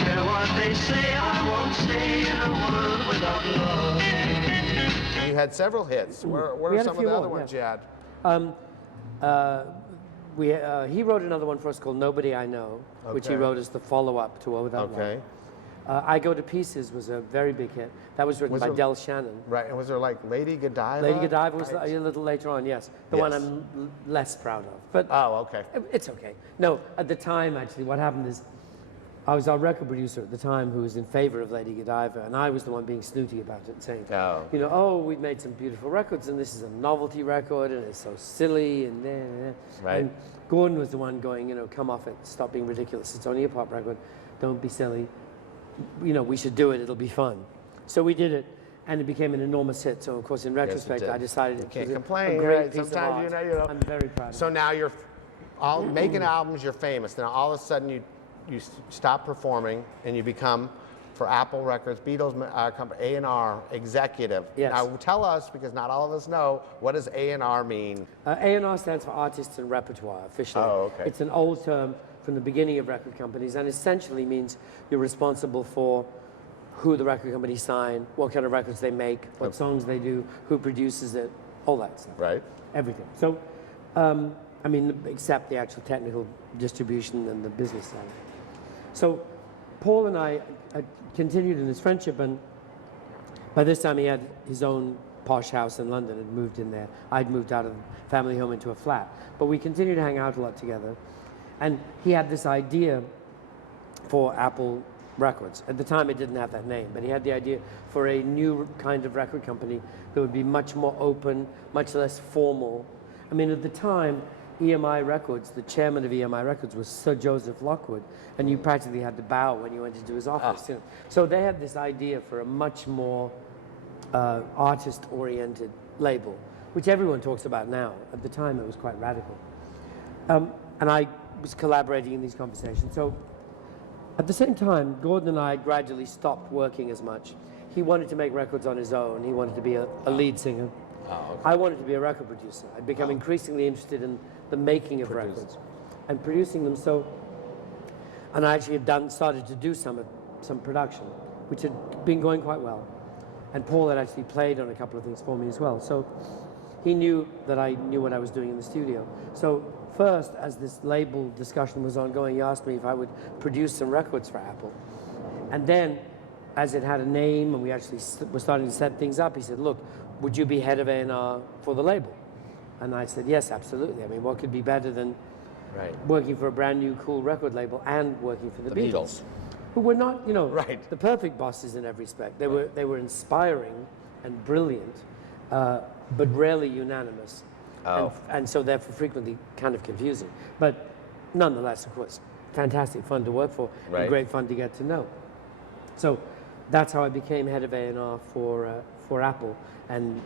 care what they say, I won't stay in a world without love. You had several hits. What are some of the other ones you had? He wrote another one for us called Nobody I Know, which he wrote as the follow-up to Without Love. I Go to Pieces was a very big hit. That was written by Del Shannon. Right, and was there like Lady Godiva? Lady Godiva was a little later on, yes. The one I'm less proud of. But it's okay. No, at the time, actually, what happened is I was our record producer at the time who was in favor of Lady Godiva, and I was the one being snooty about it, saying, you know, oh, we've made some beautiful records, and this is a novelty record, and it's so silly, and and Gordon was the one going, you know, come off it, stop being ridiculous. It's only a pop record. Don't be silly. You know, we should do it. It'll be fun. So we did it, and it became an enormous hit. So, of course, in retrospect, I decided it was a great piece of art. I'm very proud of it. So now you're all making albums. You're famous. Now all of a sudden you stop performing and you become, for Apple Records, Beatles company, A&R executive. Yes. Now tell us, because not all of us know, what does A&R mean? A&R stands for Artists and Repertoire, officially. Oh, okay. It's an old term from the beginning of record companies, and essentially means you're responsible for who the record companies sign, what kind of records they make, what songs they do, who produces it, all that stuff. Right. Everything. So, I mean, except the actual technical distribution and the business side. So, Paul and I continued in this friendship, and by this time he had his own posh house in London and moved in there. I'd moved out of the family home into a flat. But we continued to hang out a lot together. And he had this idea for Apple Records. At the time, it didn't have that name, but he had the idea for a new kind of record company that would be much more open, much less formal. I mean, at the time, EMI Records, the chairman of EMI Records was Sir Joseph Lockwood, and you practically had to bow when you went into his office. You know? So they had this idea for a much more artist-oriented label, which everyone talks about now. At the time, it was quite radical. And I was collaborating in these conversations. So at the same time, Gordon and I gradually stopped working as much. He wanted to make records on his own. He wanted to be a lead singer. I wanted to be a record producer. I'd become increasingly interested in the making of records and producing them. So, and I actually had started to do some production, which had been going quite well. And Paul had actually played on a couple of things for me as well. So he knew that I knew what I was doing in the studio. So first, as this label discussion was ongoing, he asked me if I would produce some records for Apple. And then, as it had a name and we actually were starting to set things up, he said, look, would you be head of A&R for the label? And I said, yes, absolutely. I mean, what could be better than working for a brand new cool record label and working for the Beatles, who were not, you know, the perfect bosses in every respect. They were inspiring and brilliant, but rarely unanimous. And so therefore frequently kind of confusing. But nonetheless, of course, fantastic fun to work for and great fun to get to know. So that's how I became head of A&R for Apple and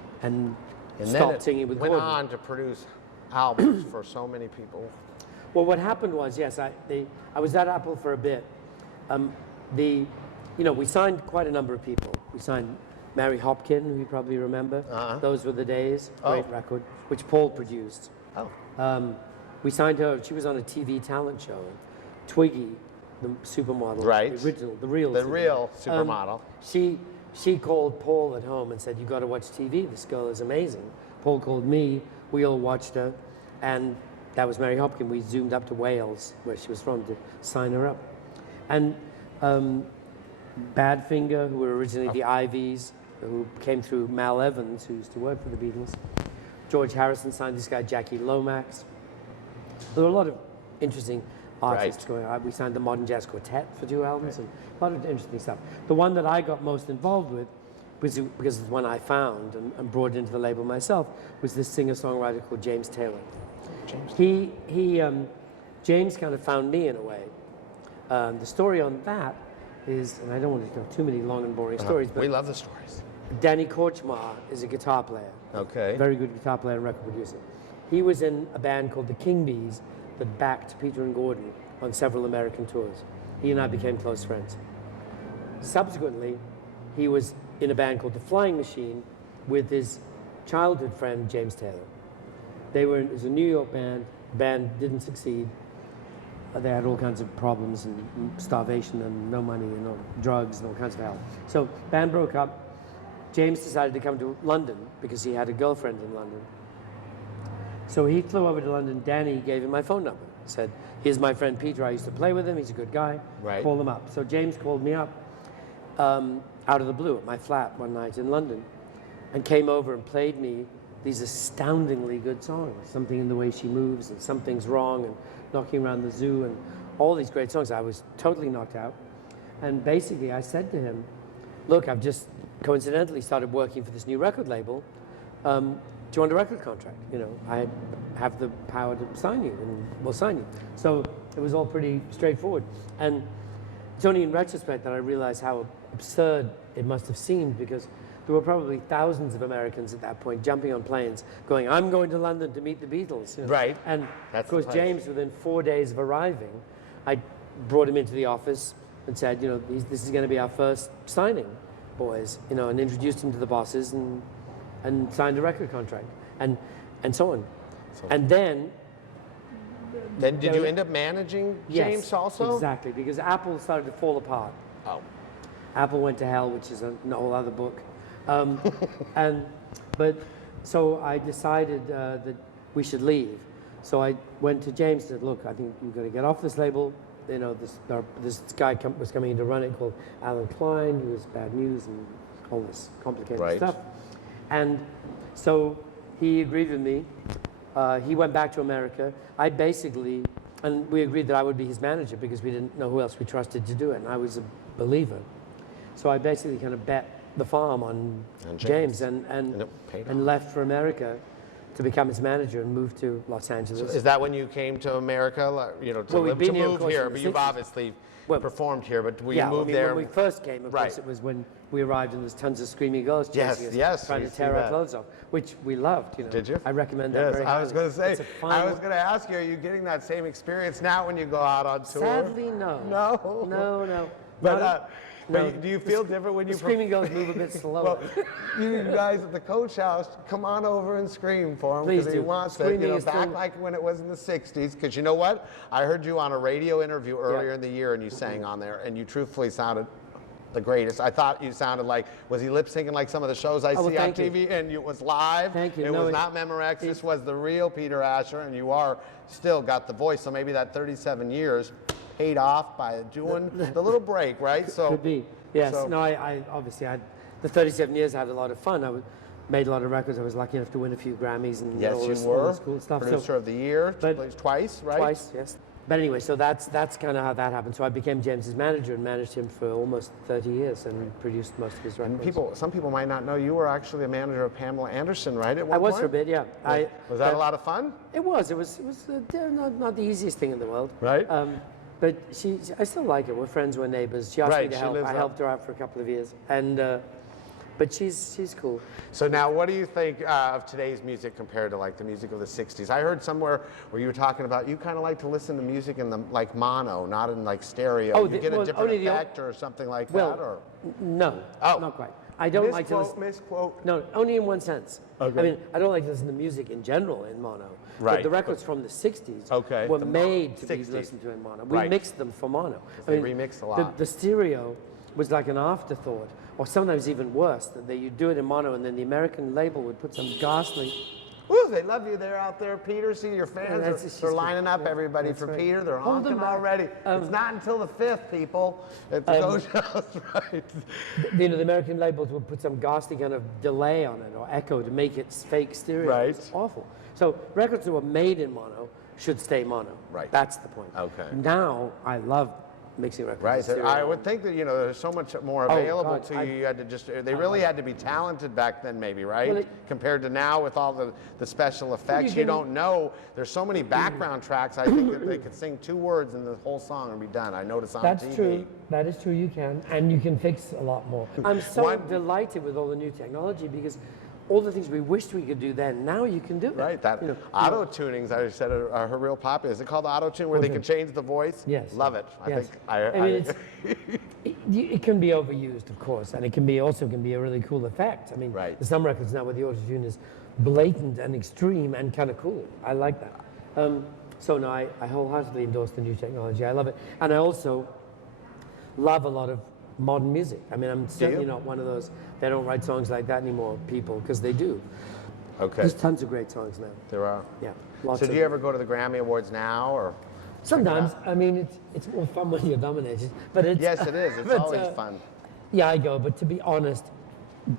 stopped singing with Gordon. Went on to produce albums for so many people. Well, what happened was, yes, I was at Apple for a bit. You know, we signed quite a number of people. We signed Mary Hopkin, who you probably remember. Those Were the Days, great record, which Paul produced. We signed her. She was on a TV talent show. Twiggy, the supermodel, the original, the real supermodel. She called Paul at home and said, "You got to watch TV. This girl is amazing." Paul called me. We all watched her, and that was Mary Hopkin. We zoomed up to Wales, where she was from, to sign her up. And Badfinger, who were originally the Ivies, who came through Mal Evans, who used to work for the Beatles. George Harrison signed this guy, Jackie Lomax. There were a lot of interesting artists going on. We signed the Modern Jazz Quartet for 2 albums, and a lot of interesting stuff. The one that I got most involved with, because it's the one I found and brought into the label myself, was this singer-songwriter called James Taylor. James kind of found me in a way. The story on that is, and I don't want to tell too many long and boring stories, but we love the stories. Danny Korchmar is a guitar player. Very good guitar player and record producer. He was in a band called the King Bees that backed Peter and Gordon on several American tours. He and I became close friends. Subsequently, he was in a band called the Flying Machine with his childhood friend, James Taylor. It was a New York band. The band didn't succeed. They had all kinds of problems and starvation and no money and no drugs and all kinds of hell. So band broke up. James decided to come to London because he had a girlfriend in London. So he flew over to London. Danny gave him my phone number. He said, here's my friend Peter. I used to play with him. He's a good guy. Right. Call him up. So James called me up out of the blue at my flat one night in London and came over and played me these astoundingly good songs. Something in the Way She Moves and Something's Wrong and Knocking Around the Zoo and all these great songs. I was totally knocked out. And basically I said to him, look, I've just coincidentally started working for this new record label. Do you want a record contract? You know, I have the power to sign you and we'll sign you. So it was all pretty straightforward. And it's only in retrospect that I realized how absurd it must have seemed, because there were probably thousands of Americans at that point jumping on planes going, I'm going to London to meet the Beatles. You know? Right. And That's of course, the place. James, within 4 days of arriving, I brought him into the office and said, you know, this is going to be our first signing, boys, you know, and introduced him to the bosses and signed a record contract and so on. And then did you end up managing James yes, also? Exactly, because Apple started to fall apart. Oh. Apple went to hell, which is a whole other book. But so I decided that we should leave. So I went to James and said, look, I think you've got to get off this label. You know, this guy was coming in to run it called Alan Klein, who was bad news and all this complicated stuff. And so he agreed with me. He went back to America. I basically, and we agreed that I would be his manager because we didn't know who else we trusted to do it, and I was a believer. So I basically kind of bet the farm on James and left for America to become his manager and moved to Los Angeles. So is that when you came to America, you know, to, Well, to move here? But you've 60s. obviously performed here, but we moved mean, there. when we first came, of course, it was when we arrived and there's tons of screaming girls chasing us, trying we to tear see our that. clothes off, which we loved, you know. Did you? I recommend that very I was highly. going to say, It's a fine- I was going to ask you, are you getting that same experience now when you go out on tour? Sadly, no. No? No. But, No, do you feel different when you The screaming girls move a bit slower. Well, you guys at the Coach House, come on over and scream for him Please because he do. wants it. Screaming You know, is back still- like when it was in the '60s. Because you know what? I heard you on a radio interview earlier in the year, and you sang on there, and you truthfully sounded the greatest. I thought you sounded like, was he lip syncing like some of the shows I see on thank you. TV? And it was live. Thank you. It No, was not Memorex. This was the real Peter Asher, and you are still got the voice. So maybe that 37 years paid off by doing the little break, right? So Could be. Yes. so- No, I obviously had the 37 years. I had a lot of fun. Made a lot of records. I was lucky enough to win a few Grammys and yes, all you this, all were this cool stuff. producer of the year but- twice, right? Twice, yes. But anyway, so that's kind of how that happened. So I became James's manager and managed him for almost 30 years and produced most of his records. And some people might not know you were actually a manager of Pamela Anderson, right? At one I was point? for a bit, yeah. Was that a lot of fun? It was. It was not the easiest thing in the world. Right. But I still like her. We're friends. We're neighbors. She asked me Right, to she help. lives I up- helped her out for a couple of years, and but she's cool. So now, what do you think of today's music compared to like the music of the '60s? I heard somewhere where you were talking about you kind of like to listen to music in the like mono, not in like stereo. Oh, you get a different only the- effect or something like Well, that, or No, Oh. not quite. I don't like to listen. misquote. No, only in one sense. Okay. I mean, I don't like to listen to music in general in mono. Right. But the records from the 60s Okay. were The made to be 60s. listened to in mono. We Right. mixed them for mono. They remixed a lot. The stereo was like an afterthought, or sometimes even worse, that you do it in mono and then the American label would put some ghastly... Woo, they love you there out there, Peter. See, your fans that's- are, she's they're good. lining up, Yeah, everybody, that's for right. Peter. They're Hold them honking back. already. It's not until the 5th, people, at the Coach House, right? You know, the American labels would put some ghastly kind of delay on it or echo to make it fake stereo. Right. It's awful. So records that were made in mono should stay mono. Right. That's the point. Okay. Now I love mixing records. Right. in So stereo. I would think that, you know, there's so much more Oh, available God, to you. You had to just, they really had to be talented back then, maybe, right? Well, Compared to now with all the special effects. You can- don't know. There's so many background tracks. I think that they could sing 2 words and the whole song would be done. I noticed on That's TV. true. That is true. You can, and you can fix a lot more. I'm so One- delighted with all the new technology because all the things we wished we could do then, now you can do it. Right, that You know, auto tunings I said are real popular. Is it called auto tune where they can change the voice? Yes. Love it. I Yes. think I mean, it can be overused, of course, and it can be a really cool effect. I mean, Right. there's some records now where the auto tune is blatant and extreme and kind of cool. I like that. So no, I wholeheartedly endorse the new technology. I love it. And I also love a lot of modern music. I mean, I'm certainly not one of those, they don't write songs like that anymore, people, because they do. Okay. There's tons of great songs now. There are. Yeah, lots So of do you ever go to the Grammy Awards now, or? Sometimes. I mean, it's more fun when you're nominated. But it's, Yes, it is. It's but, always fun. Yeah, I go. But to be honest,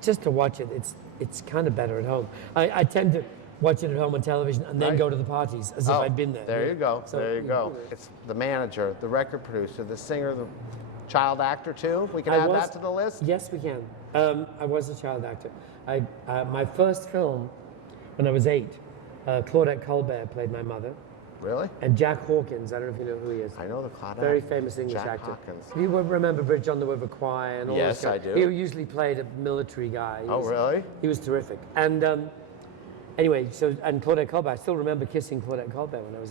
just to watch it, it's kind of better at home. I tend to watch it at home on television and then Right. go to the parties as if I'd been there. There you go. So, there you go. It's the manager, the record producer, the singer, the child actor too. We can add that to the list. Yes, we can. I was a child actor. My first film, when I was 8, Claudette Colbert played my mother. Really? And Jack Hawkins, I don't know if you know who he is. I know the Claudette. Very famous English Jack actor. Hawkins. You would remember Bridge on the River Kwai and all Yes, those I guys. do. He usually played a military guy. Oh, really? He was terrific. And anyway, and Claudette Colbert, I still remember kissing Claudette Colbert when I was